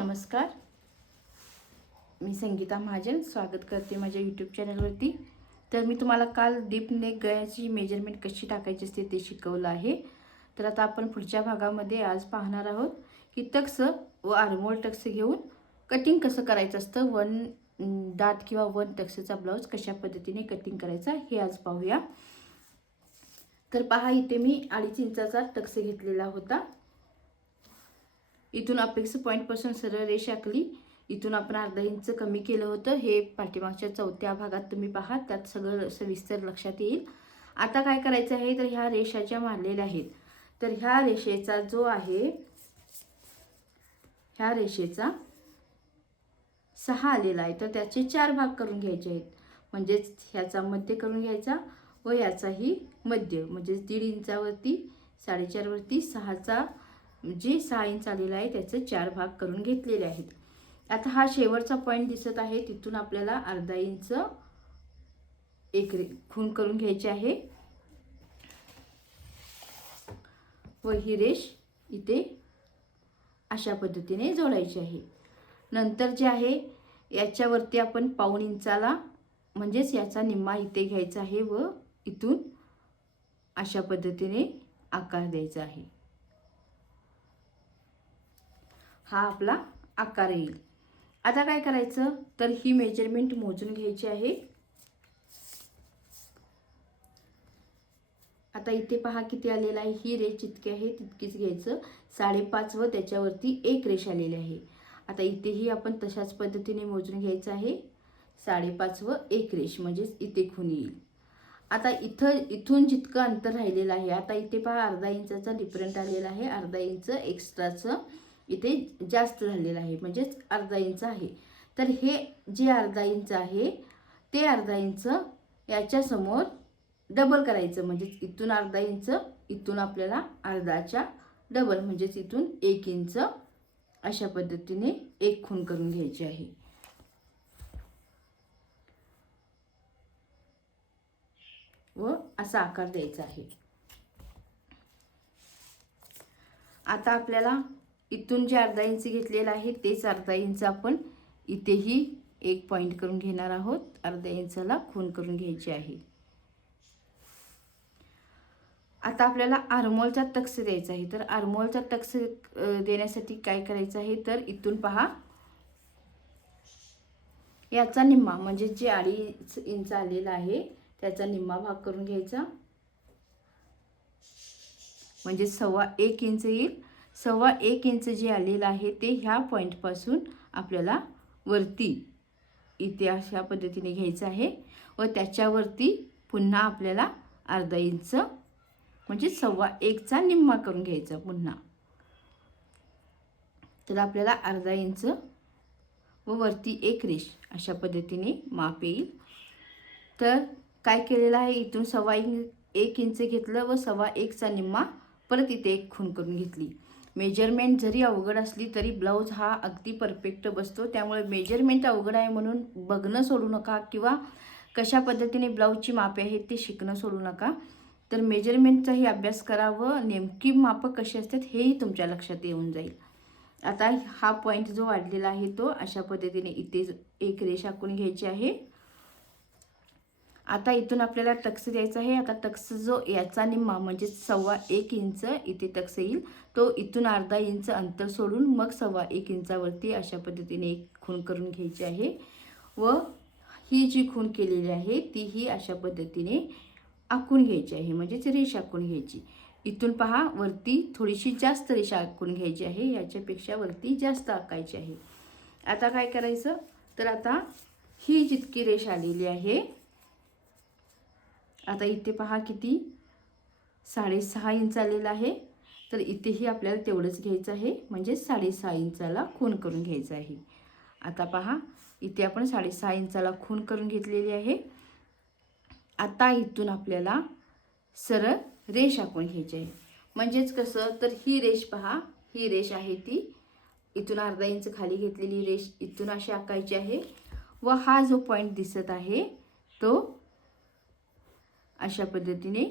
नमस्कार. मी संगीता महाजन स्वागत करते माझ्या यूट्यूब चॅनलवरती तर मी तुम्हाला काल डीप नेक गळ्याची मेजरमेंट कशी टाकायची असते ते शिकवलं आहे. तर आता आपण पुढच्या भागामध्ये आज पाहणार आहोत की टक्स व आरमोल टक्स घेऊन कटिंग कसं करायचं असतं? वन दात दाट किंवा वन टक्सचा ब्लाऊज कशा पद्धतीने कटिंग करायचा हे आज पाहूया. तर पहा इथे मी अडीच इंचाचा टक्स घेतलेला होता. इथून अपेक्स पॉईंटपासून सरळ रेष आखली. इथून आपण अर्धा इंच कमी केलं होतं. हे पाठीमागच्या चौथ्या भागात तुम्ही पहा. त्यात सगळं सविस्तर लक्षात येईल. आता काय करायचं आहे? तर ह्या रेषा ज्या मारलेल्या आहेत. तर ह्या रेषेचा जो आहे ह्या रेषेचा सहा आलेला आहे. तर त्याचे चार भाग करून घ्यायचे आहेत. म्हणजेच ह्याचा मध्य करून घ्यायचा व याचाही मध्य. म्हणजेच दीड इंचावरती साडेचारवरती सहाचा जे सहा इंच आलेलं आहे त्याचे चार भाग करून घेतलेले आहेत. आता हा शेवटचा पॉईंट दिसत आहे तिथून आपल्याला अर्धा इंच एक रे खून करून घ्यायचे आहे. व ही रेष इथे अशा पद्धतीने जोडायची आहे. नंतर जे आहे याच्यावरती आपण पाऊण इंचाला म्हणजेच याचा निम्मा इथे घ्यायचा आहे व इथून अशा पद्धतीने आकार द्यायचा आहे. हा आपला आकार येईल. आता काय करायचं? तर ही मेजरमेंट मोजून घ्यायची आहे. आता इथे पहा किती आलेला आहे. ही रेष जितकी आहे तितकीच घ्यायचं. साडेपाच व त्याच्यावरती एक रेष आलेली आहे. आता इथेही आपण तशाच पद्धतीने मोजून घ्यायचं आहे. साडेपाच व एक रेष म्हणजेच इथे खून येईल. आता इथं इथून जितकं अंतर राहिलेलं आहे आता इथे पहा अर्धा इंचाचा डिफरंट आलेला आहे. अर्धा इंच एक्स्ट्राचं इथे जास्त झालेलं आहे म्हणजेच अर्धा इंच आहे. तर हे जे अर्धा इंच आहे ते अर्धा इंच याच्यासमोर डबल करायचं म्हणजेच इथून अर्धा इंच इथून आपल्याला अर्धाच्या डबल म्हणजेच इथून एक इंच अशा पद्धतीने एक खून करून घ्यायची आहे. व असा आकार द्यायचा आहे. आता आपल्याला इथून जे अर्धा इंच घेतलेलं आहे तेच अर्धा इंच आपण इथेही एक पॉईंट करून घेणार आहोत. अर्ध्या इंचाला खून करून घ्यायची आहे. आता आपल्याला आरमोलचा टक्स द्यायचा आहे. तर आरमोलचा टक्स देण्यासाठी काय करायचं आहे? तर इथून पहा. याचा निम्मा म्हणजे जे अडीच इंच आलेला आहे त्याचा निम्मा भाग करून घ्यायचा. म्हणजे सव्वा एक इंच येईल. सव्वा एक इंच जे आलेलं आहे ते ह्या पॉईंटपासून आपल्याला वरती इथे अशा पद्धतीने घ्यायचं आहे. व त्याच्यावरती पुन्हा आपल्याला अर्धा इंच म्हणजे सव्वा एकचा निम्मा करून घ्यायचा पुन्हा. तर आपल्याला अर्धा इंच व वरती एक रेष अशा पद्धतीने माप येईल. तर काय केलेलं आहे? इथून सव्वा इंच एक इंच घेतलं व सव्वा एकचा निम्मा परत इथे एक खून करून घेतली. मेजरमेंट जरी अवघड असली तरी ब्लाऊज हा अगदी परफेक्ट बसतो. त्यामुळे मेजरमेंट अवघड आहे म्हणून बघणं सोडू नका किंवा कशा पद्धतीने ब्लाऊजची मापे आहेत ते शिकणं सोडू नका. तर मेजरमेंटचाही अभ्यास करा व नेमकी मापं कशी असतात हेही तुमच्या लक्षात येऊन जाईल. आता हा पॉईंट जो वाढलेला आहे तो अशा पद्धतीने इथे एक रेष आखून घ्यायची आहे. आता इथून आपल्याला टक्स द्यायचा आहे. आता टक्स जो याचा निम्मा म्हणजे सव्वा एक इंच इथे टक्स येईल. तो इथून अर्धा इंच अंतर सोडून मग सव्वा एक इंचावरती अशा पद्धतीने एक खूण करून घ्यायची आहे. व ही जी खूण केलेली आहे ती ही अशा पद्धतीने आखून घ्यायची आहे. म्हणजेच रेष आखून घ्यायची. इथून पहा वरती थोडीशी जास्त रेषा आखून घ्यायची आहे. याच्यापेक्षा वरती जास्त आखायची आहे. आता काय करायचं? तर आता ही जितकी रेष आलेली आहे आता इथे पहा किती साडेसहा इंच आलेला आहे. तर इथेही आपल्याला तेवढंच घ्यायचं आहे. म्हणजे साडेसहा इंचाला खून करून घ्यायचं आहे. आता पहा इथे आपण साडेसहा इंचाला खून करून घेतलेली आहे. आता इथून आपल्याला सरळ रेष आखून घ्यायची आहे. म्हणजेच कसं? तर ही रेष पहा ही रेष आहे ती. इथून अर्धा इंच खाली घेतलेली रेष इथून अशी आकायची आहे. व हा जो पॉईंट दिसत आहे तो अशा पद्धतीने.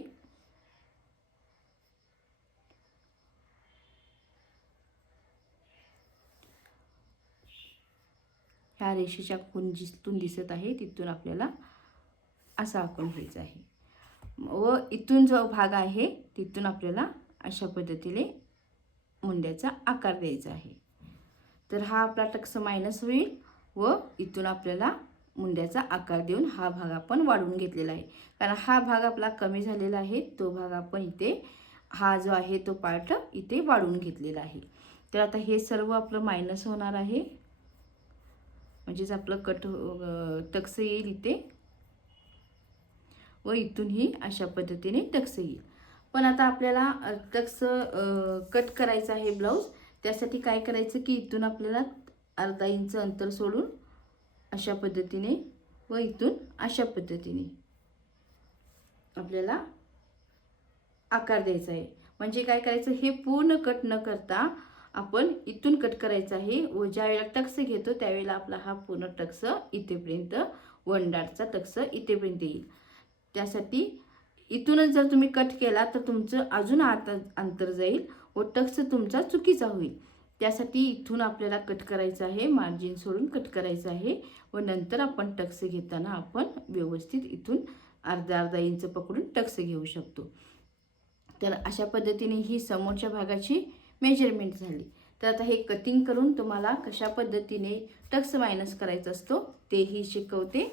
ह्या रेषेच्या कोण जिथून दिसत आहे. तिथून आपल्याला असा आखून घ्यायचा आहे. व इथून जो भाग आहे तिथून आपल्याला अशा पद्धतीने मुंड्याचा आकार द्यायचा आहे. तर हा आपला टक्स मायनस होईल व इथून आपल्याला मुंड्याचा आकार देऊन हा भाग आपण वाढवून घेतलेला आहे. कारण हा भाग आपला कमी झालेला आहे तो भाग आपण इथे हा जो आहे तो पार्ट इथे वाढवून घेतलेला आहे. तर आता हे सर्व आपलं मायनस होणार आहे. म्हणजेच आपलं कट हो, अं, टक्स येईल इथे. व इथूनही अशा पद्धतीने टक्स येईल. पण आता आपल्याला टक्स कट करायचं आहे ब्लाऊज त्यासाठी काय करायचं की इथून आपल्याला अर्धा इंच अंतर सोडून अशा पद्धतीने व इथून अशा पद्धतीने. आपल्याला आकार द्यायचा आहे. म्हणजे काय करायचं? हे पूर्ण कट न करता आपण इथून कट करायचं आहे व ज्या वेळेला टक्स घेतो त्यावेळेला आपला हा पूर्ण टक्स इथेपर्यंत वन डाटचा टक्स इथेपर्यंत येईल. त्यासाठी इथूनच जर तुम्ही कट केला तर तुमचं अजून आता अंतर जाईल व टक्स तुमचा चुकीचा होईल. त्यासाठी इथून आपल्याला कट करायचं आहे मार्जिन सोडून कट करायचं आहे. व नंतर आपण टक्स घेताना आपण व्यवस्थित इथून अर्धा अर्धा इंच पकडून टक्स घेऊ शकतो. तर अशा पद्धतीने ही समोरच्या भागाची मेजरमेंट झाली. तर आता हे कटिंग करून तुम्हाला कशा पद्धतीने टक्स मायनस करायचा असतो तेही शिकवते.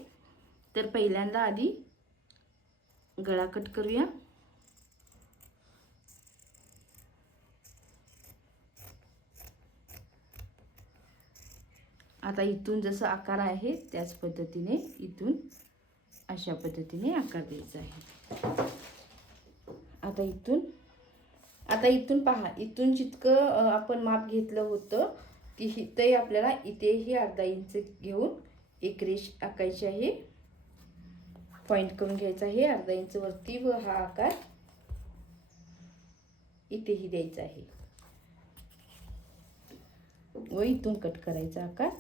तर पहिल्यांदा आधी गळा कट करूया. आता इथून जसं आकार आहे त्याच पद्धतीने इथून अशा पद्धतीने आकार द्यायचा आहे. आता इथून आता इथून पहा इथून जितकं आपण माप घेतलं होतं की ते आपल्याला इथेही अर्धा इंच घेऊन एक रेष आकायची आहे. पॉईंट करून घ्यायचा आहे अर्धा इंच वरती व हा आकार इथेही द्यायचा आहे. व इथून कट करायचा आकार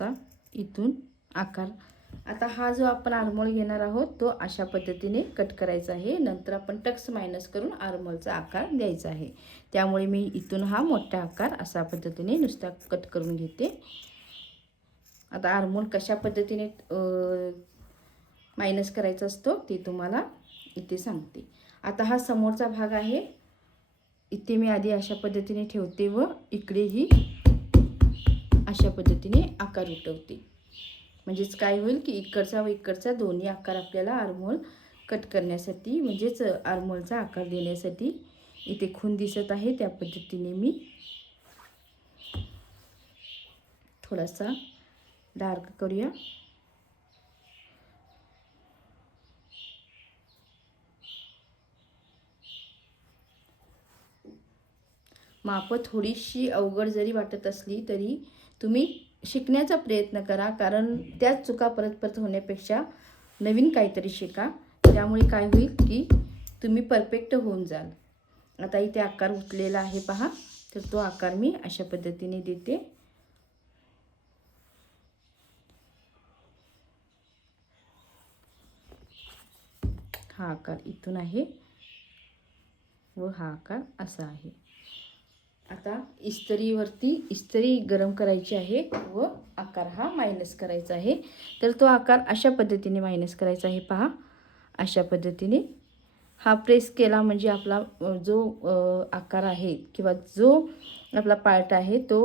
आता इथून आकार. आता हा जो आपण आरमोल घेणार आहोत तो अशा पद्धतीने कट करायचा आहे. नंतर आपण टक्स मायनस करून आरमोलचा आकार द्यायचा आहे. त्यामुळे मी इथून हा मोठा आकार अशा पद्धतीने नुसता कट करून घेते. आता आरमोल कशा पद्धतीने मायनस करायचा असतो ते तुम्हाला इथे सांगते. आता हा समोरचा भाग आहे. इथे मी आधी अशा पद्धतीने ठेवते व इकडेही अशा पद्धतीने आकार उठवते. म्हणजेच काय होईल की इकडचा व इकडचा दोन्ही आकार आपल्याला आरमोल कट करण्यासाठी म्हणजेच आरमोलचा आकार देण्यासाठी इथे खून दिसत आहे. त्या पद्धतीने मी थोडासा डार्क करूया. मापं थोडीशी अवघड जरी वाटत असली तरी तुम्ही शिकण्याचा प्रयत्न करा कारण त्याच चुका परत परत होण्यापेक्षा नवीन काहीतरी शिका. त्यामुळे काय होईल की तुम्ही परफेक्ट होऊन जाल. आता इथे आकार उठलेला आहे पहा तर तो आकार मी अशा पद्धतीने देते. हा आकार इथून आहे व हा आकार असा आहे. आता इस्त्रीवरती इस्त्री गरम करायची आहे व आकार हा मायनस करायचा आहे. तर तो आकार अशा पद्धतीने मायनस करायचा आहे पहा. अशा पद्धतीने हा प्रेस केला म्हणजे आपला जो आकार आहे किंवा जो आपला पार्ट आहे तो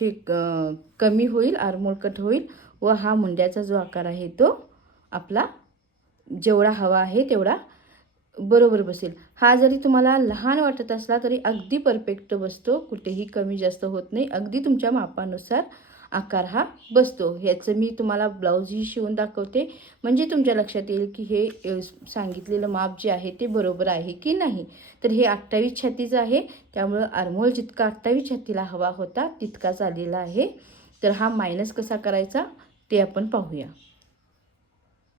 हे कमी होईल आरमोल कट होईल व हा मुंड्याचा जो आकार आहे तो आपला जेवढा हवा आहे तेवढा बरोबर बसेल. हा जरी तुम्हाला लहान वाटत असला तरी अगदी परफेक्ट बसतो. कुठेही कमी जास्त होत नाही. अगदी तुमच्या मापानुसार आकार हा बसतो. ह्याचं मी तुम्हाला ब्लाऊजही शिवून दाखवते. म्हणजे तुमच्या लक्षात येईल की हे सांगितलेलं माप जे आहे ते बरोबर आहे की नाही? तर हे अठ्ठावीस छातीचं आहे. त्यामुळं आरमोल जितका अठ्ठावीस छातीला हवा होता तितकाच आलेला आहे. तर हा मायनस कसा करायचा ते आपण पाहूया.